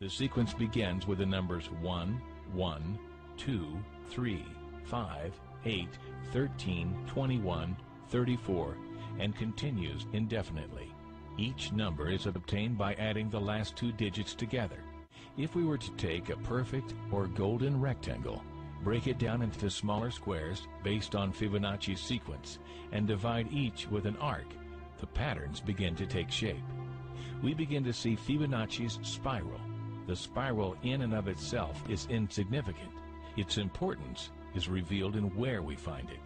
The sequence begins with the numbers 1, 1, 2, 3, 5, 8, 13, 21, 34, and continues indefinitely. Each number is obtained by adding the last two digits together. If we were to take a perfect or golden rectangle, break it down into smaller squares based on Fibonacci's sequence, and divide each with an arc, the patterns begin to take shape. We begin to see Fibonacci's spiral. The spiral in and of itself is insignificant. Its importance is revealed in where we find it.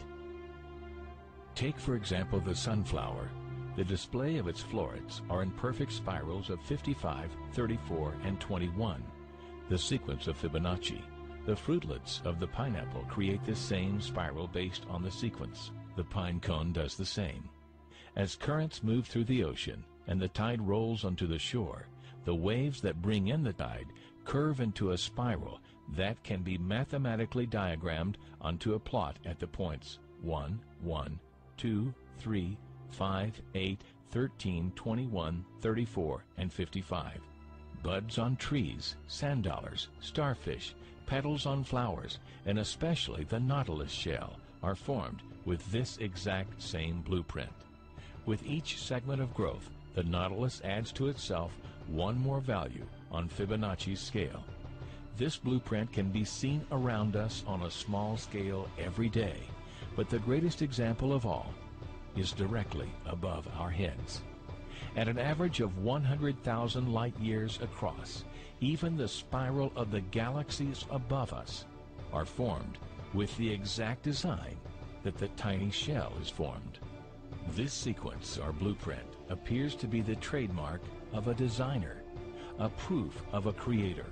Take, for example, the sunflower. The display of its florets are in perfect spirals of 55, 34, and 21, the sequence of Fibonacci. The fruitlets of the pineapple create the same spiral based on the sequence. The pine cone does the same. As currents move through the ocean and the tide rolls onto the shore, the waves that bring in the tide curve into a spiral that can be mathematically diagrammed onto a plot at the points 1, 1, 2, 3, 5, 8, 13, 21, 34, and 55. Buds on trees, sand dollars, starfish, petals on flowers, and especially the nautilus shell are formed with this exact same blueprint. With each segment of growth, the nautilus adds to itself one more value on Fibonacci's scale. This blueprint can be seen around us on a small scale every day, but the greatest example of all is directly above our heads. At an average of 100,000 light years across, even the spiral of the galaxies above us are formed with the exact design that the tiny shell is formed. This sequence or blueprint appears to be the trademark of a designer, a proof of a creator.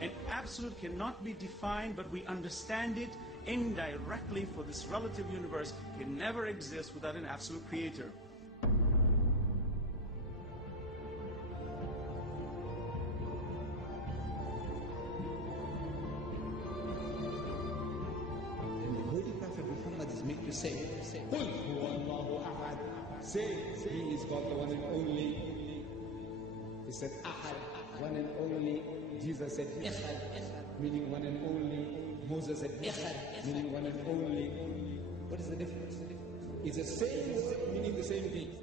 An absolute cannot be defined, but we understand it indirectly, for this relative universe can never exist without an absolute creator. And the Holy Prophet Muhammad is made to say, "Qul huwa Allahu ahad." Say, He is God, the one and only. He said, "Ahad," one and only. Jesus said, "Echad," meaning one and only. Moses said, "Echad," meaning one and only. What is the difference? It's the same word meaning the same thing.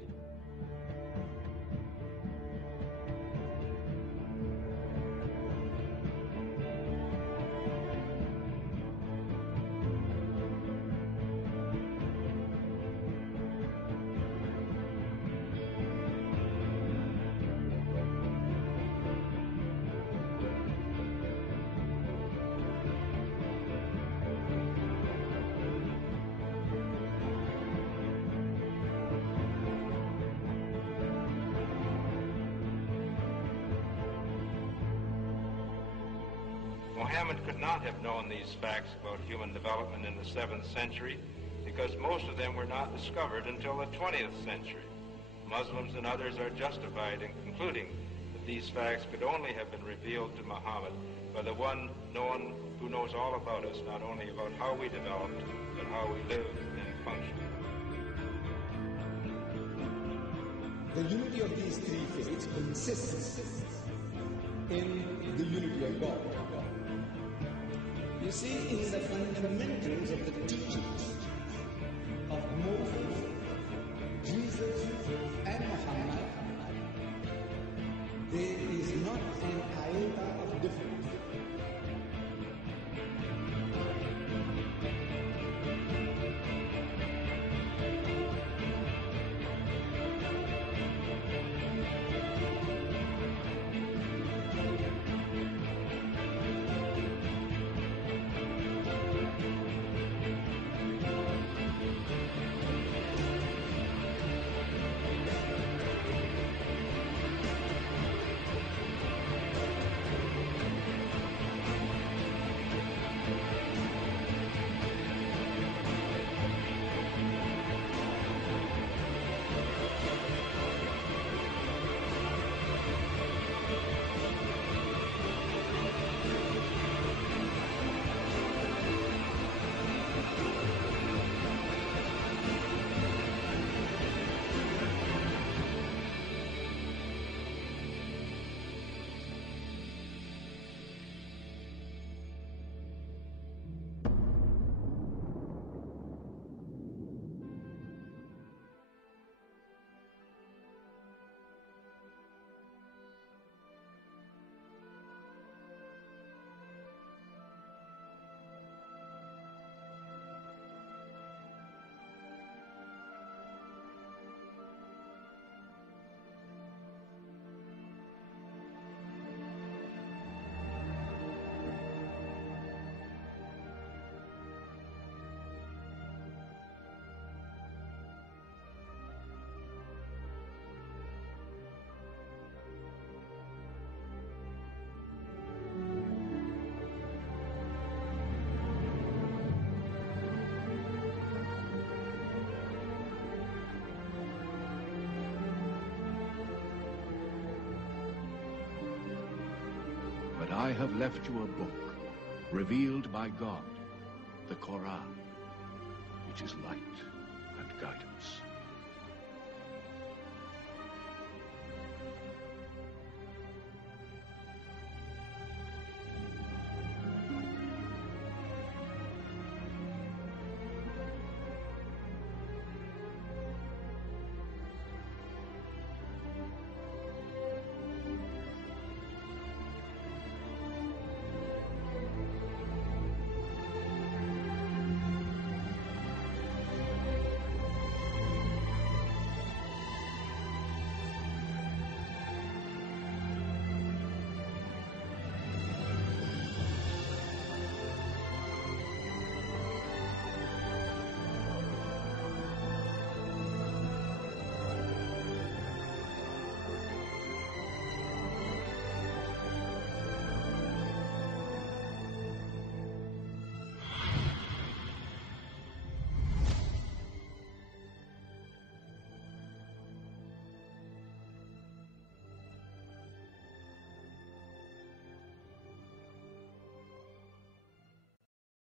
Muhammad could not have known these facts about human development in the 7th century because most of them were not discovered until the 20th century. Muslims and others are justified in concluding that these facts could only have been revealed to Muhammad by the one who knows all about us, not only about how we developed, but how we live and function. The unity of these three faiths consists in the unity of God. You see, in the fundamentals of the teachings of Moses, Jesus, and Muhammad, there is not an iota of difference. But I have left you a book, revealed by God, the Quran, which is light and guidance.